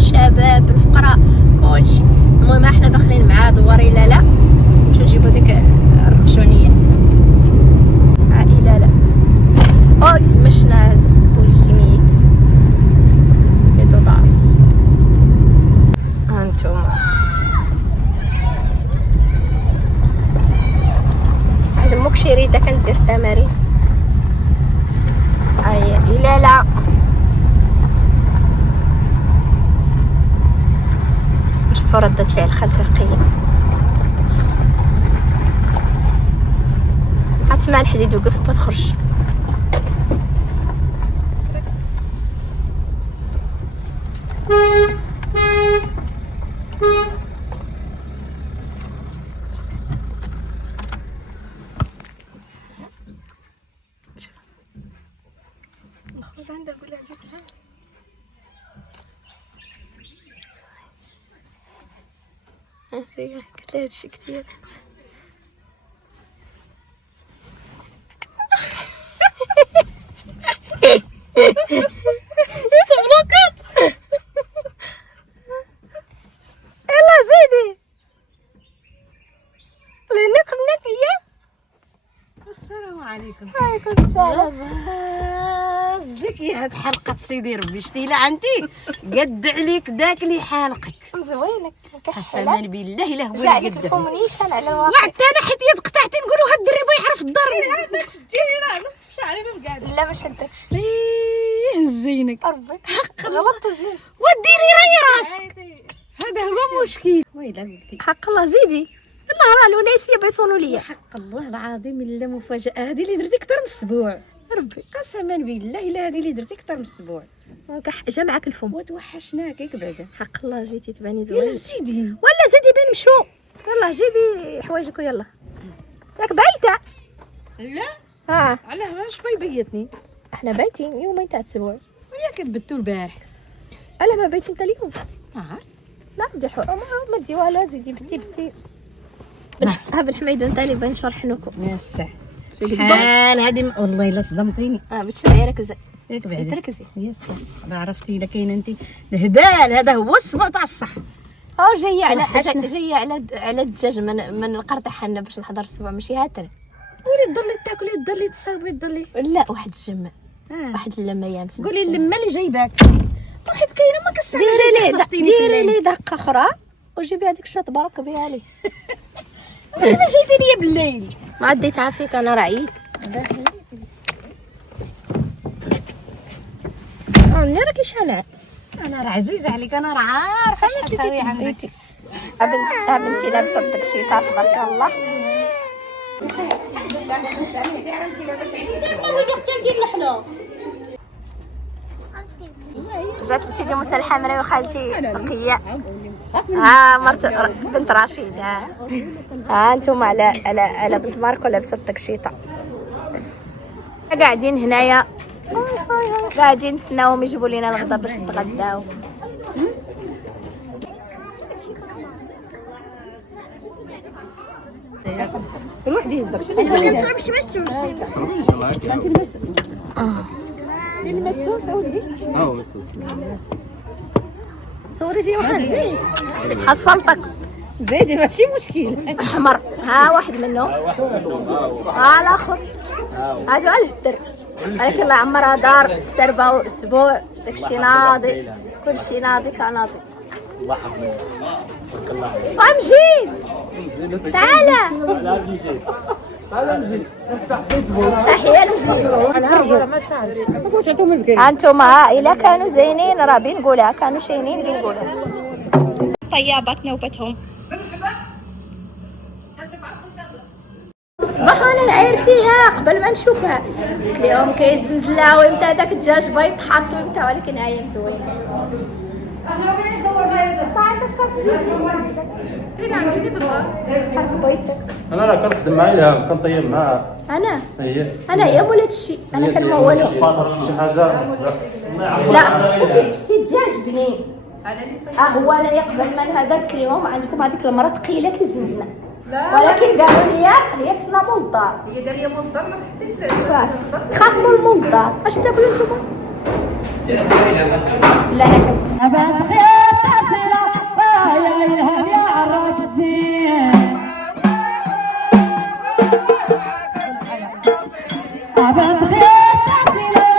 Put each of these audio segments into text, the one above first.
الشباب الفقراء كلشي. المهم احنا داخلين مع دواري لالا نمشيو نجيبو ديك الرقشونيه عائله لا اوي مشنا البوليسي ميت بيتو دار. هانتوما هاد امك شريده كندير التمارين. هيا لالا نشوفو ردة فعل خالتي رقية. غتسمع الحديد وقف ما تخرج. نخرج عندها نقول لها جيت قلت لها هادشي كتير. تبلوكات يلا زيدي لانك هي. السلام عليكم. وعليكم السلام. زيك يا هاد حلقة سيدي ربي شتي لا انتي قد عليك داك اللي حالقك مزوينك قسما بالله الا هو جا اللي عليك قد الفومنيشن على الواقع. وعدت انا حيت يد قطعتي نقولوا هاد الدري بغا يعرف الدار. ما تشديني راه نصف شعري ما بقعد. لا ما شدكش ايه زينك ربي غلط زين وديري راي راسك هذا هو مشكل. ويلا بنتي حق الله زيدي الله راه الونيسيه بيصونوا ليا. حق الله العظيم الا مفاجاه هذه اللي درتي اكثر من اسبوع ربي قسما بالله الا هذه اللي درتي اكثر من اسبوع. جا معاك الفم وتوحشناك ياك بعدا. حق الله جيتي تباني يلا زوين. زيدي ولا زيدي بين نمشيو يلا جيبي حوايجك ويلا ياك بايته. لا علاه واش بيبيتني احنا بايتين يومين تاع الاسبوع. وياك كتبتو البارح. علاه ما بايت انت اليوم؟ ما عرفت لا دي ما دي ولا زيدي بتي ها بالحميدون تاني بين شرح لكم. يا الساعة شحال هادي والله الا صدمتيني. بتسمعي ركزي ياك بعدا تركزي. يا الساعة لا عرفتي الا كاين انت الهبال هذا هو السبع تاع الصح. جايه على توحشنا. جايه على الدجاج من القرطه حنا باش نحضر السبع ماشي هاتر. ولي تضلي تاكلي تضلي تصاوبي تضلي لا واحد الجمع واحد اللمه يامس. قولي اللمه اللي جايباك واحد كاينه ما كسعش. ديري لي دقه اخرى وجيبي هذيك الشطبه ركبيها لي. ما جيتي ليا بالليل ما عديت عافيك انا راعي. اللي راكي شالع انا راه عزيزه عليك انا راه عارفه اش حساوي عندك. بنتي لابسه الدكشيطه تبارك الله. جات لسيدي موسى الحمري وخالتي رقية. مرت بنت رشيد. انتم على بنت ماركو لابسه التكشيطه. قاعدين هنايا قاعدين نتسناوهم يجيبوا لنا الغدا باش نتغداو. الواحد يهضر فين المسوس اولدي؟ مسوس صوري فيه واحد زين حصلتك زيدي ماشي مشكل. احمر واحد منهم الاخر هادو على الهدر ولكن الله عمرها دار سربه اسبوع داكشي ناضي كلشي ناضي كناضي. الله يحفظك بارك الله عليك. مجيد تعالى تحية لمجيد. هانتوما الا كانوا زينين راه بنقولها كانوا شاينين بنقولها. طيابات نوبتهم الصباح وانا نعاير فيها قبل ما نشوفها قلت لهم كيزنزلا وامتى هذاك الدجاج باغي يتحط وامتى ولكن هي مزوينه. عندك حرك بيتك. انا كنخدم مع الهام كنطيب معها. انا هي مولات الشي انا كنمولو. شي حاجه لا شوفي شتي الدجاج بنين. هو انا قبل من هذاك اليوم عندكم هذيك المراه ثقيله كيزنزنا ولكن قالوا لي هي تسمى مول الدار. هي دار لي مول الدار ما حطيتش تخاف من المول الدار. اش تاكلوا نتوما؟ لا انا كنت أبد خير تسلا يا إلهام يا عرات الزين أبد خير تسلا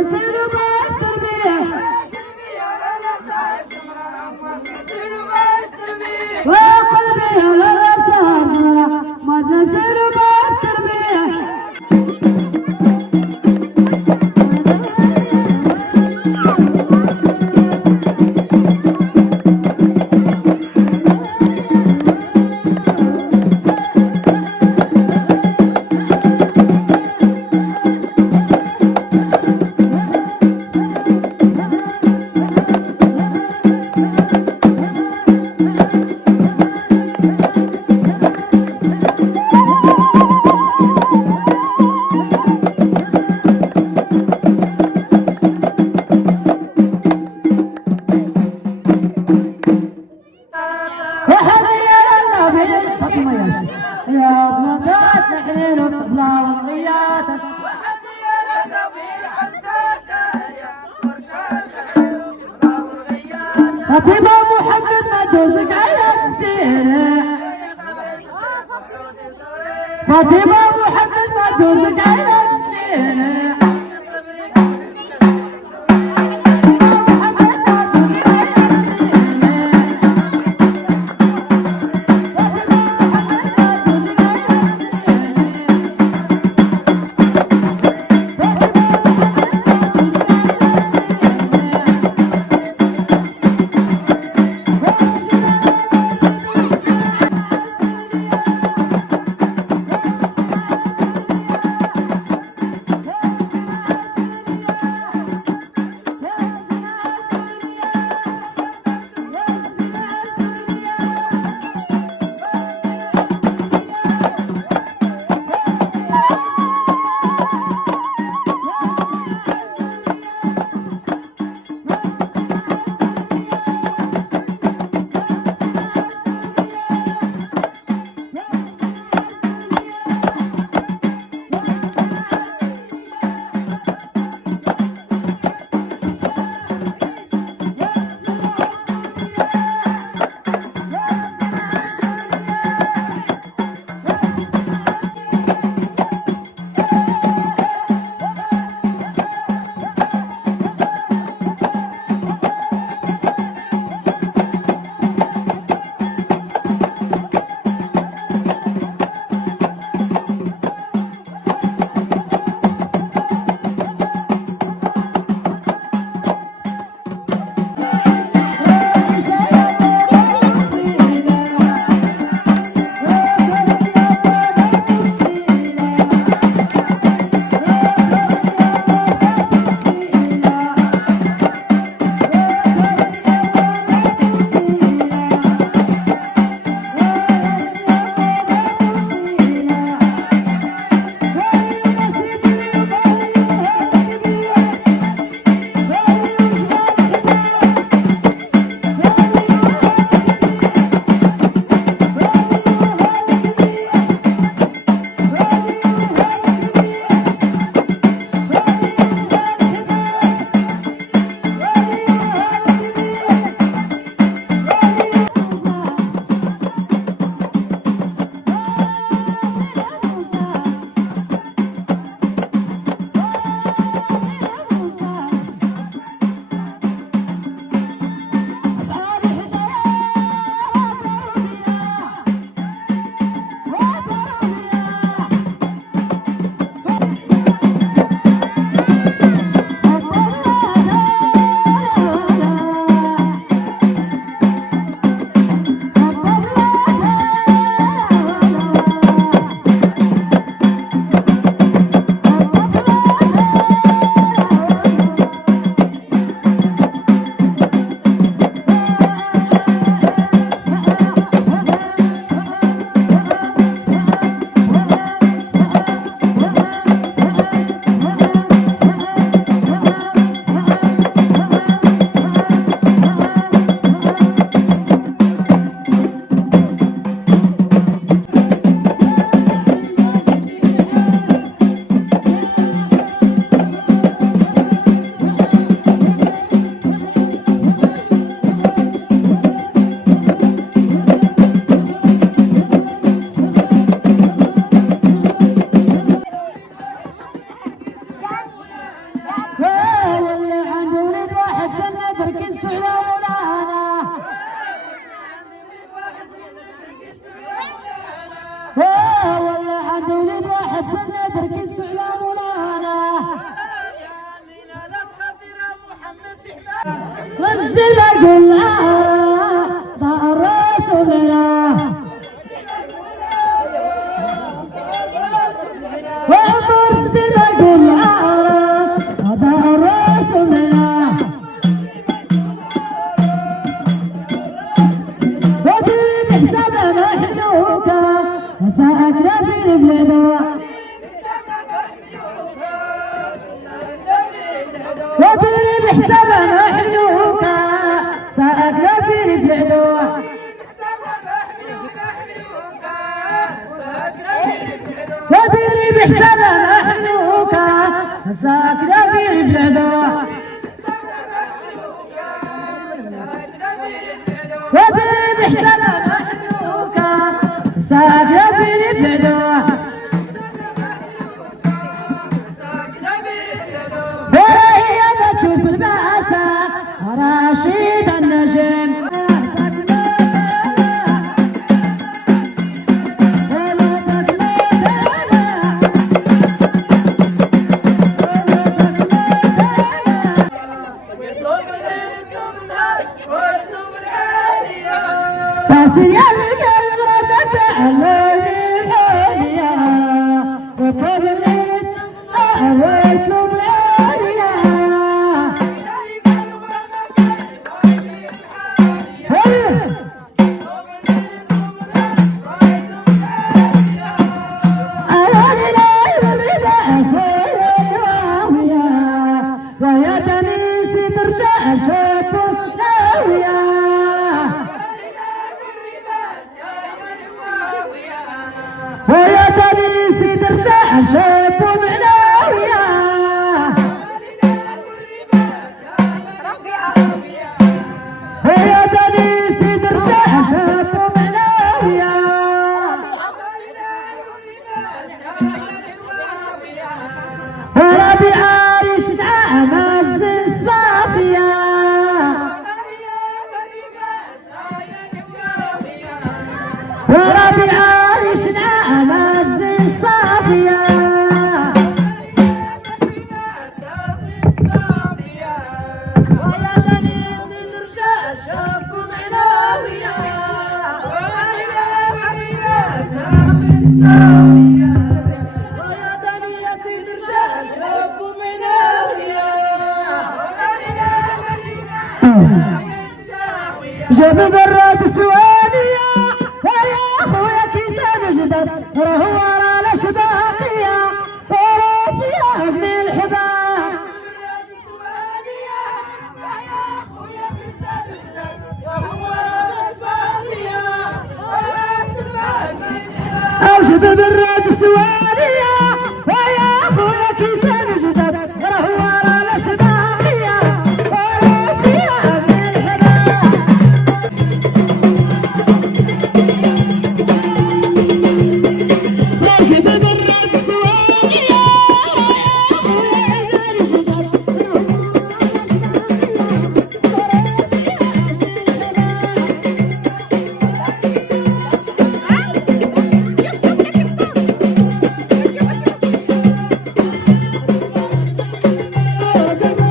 نسير باكتر بيه وقلبي على راسه ما نسير باكتر بيه يا بنات الحنين والطبلة والغيات فاطمة محمد ما توزك على ستينة فاطمة محمد ما توزك على ستينة تركزت على مولانا والله عند ولد واحد سنة تركزت على مولانا والزبق العارة ضاع الرسول لنا والزبق العارة ضاع الرسول لنا ودي بحسابنا حنوكا ساكنة في البلاد ودي بحسابنا حنوكا ساكنة في البلاد ودي بحسابنا حنوكا ساكنة في البلاد ودي بحسابنا حنوكا ساكنة في البلاد وهي تشوف الباسة رشيد النجم ويا تنيسي ترجع شاب ومعناوية ويا تنيسي ترجع شاب ومعناوية وربي عارش نعمز الصافية وربي عارش نعمز الصافية ويا تنيسي ترجع شاب ومعناوية جاب براد سوانية ويا اخويا كيسان جدد راهو ورا الاشباقية ورا فيها من الحباب او جاب براد سوانية ويا اخويا كيسان جدد راهو ورا الاشباقية ورا فيها من الحباب Oh,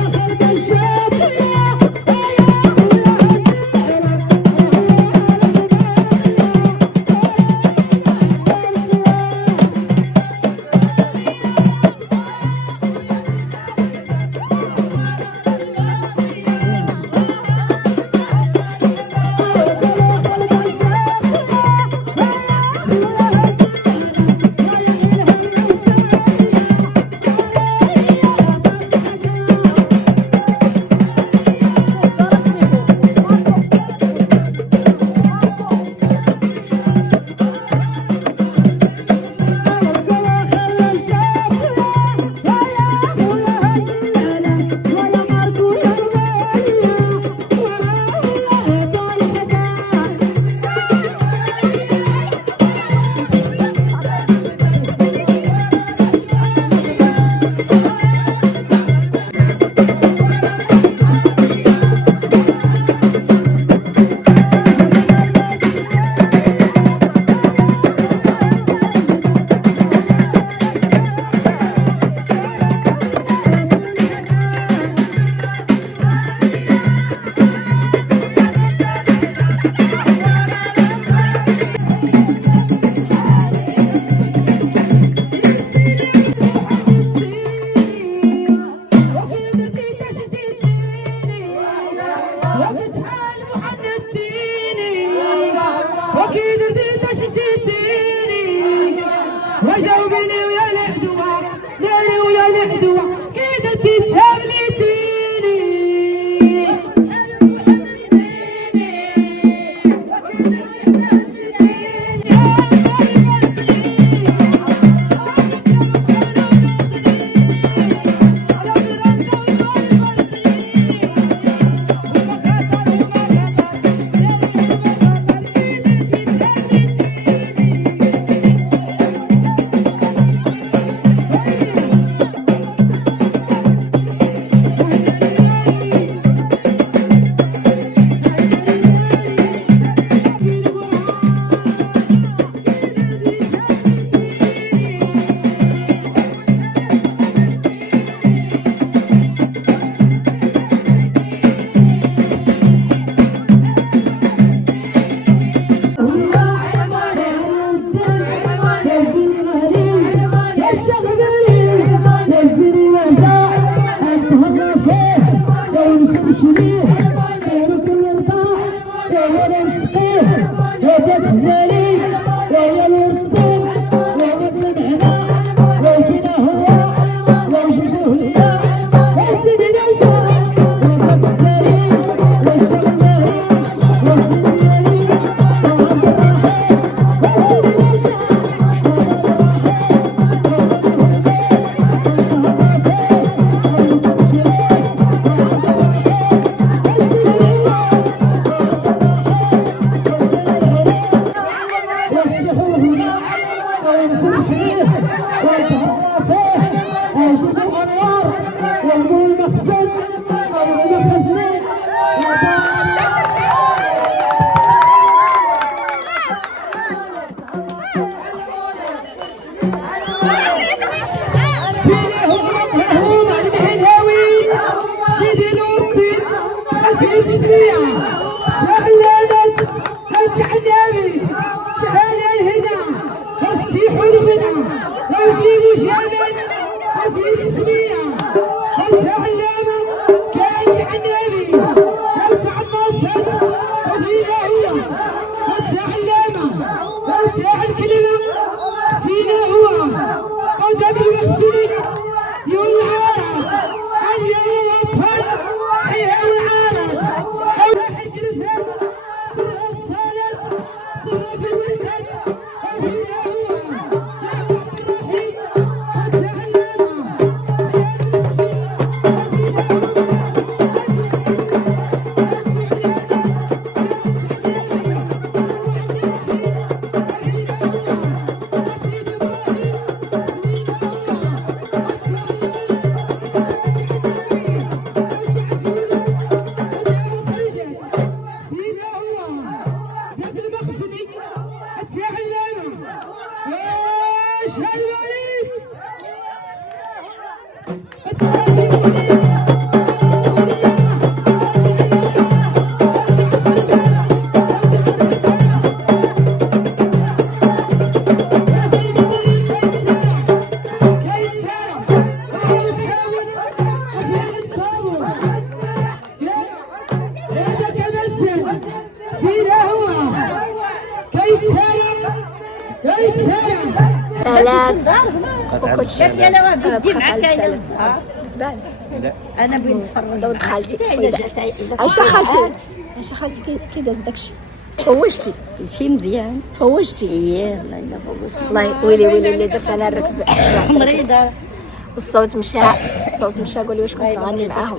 فيه يا ونخرج ليه يا نكون نرضع يا نسقيه يا تغزالي يا نرطب يا نظلم هنا يا فينا هو يا وجهه ليا يا سيدي نجا يا تغزالي يا شغلاني يا سيدي علي يا عبد الرحيم يا سيدي نجا واشلحوا هنا وينفوا فيه ويتهلا فيه شوفوا الانوار والمو المخزن او المخزنين فيني هو مطهوم عن الهناوي سيدي نور الدين حسين سميع سلامت التعنابي تعالى لهنا الشيح والغنى وجيبوا جامل حسين سميع التعلامة كانت عنابي وتاع الناشط وفينا هو التعلامة وتاع الكلمة فينا هو وداك المخزنين ديال العالم اليوم وطن حيا العالم او الكرفان سرها الصالات سرها في الوحدات وفينا هو الرحيم وتعلم حيا المخزن وفينا ثلاث وكل شيء بالنسبة لا انا بغيت نتفرج ولد خالتي عايشه خالتي عايشه خالتي كي داز داكشي فوجتي شي مزيان فوجتي ايه الله يلا فوق والله ويلي ويلي اللي درت انا نركز مريضه والصوت مشى قولي واش كنت غني معاه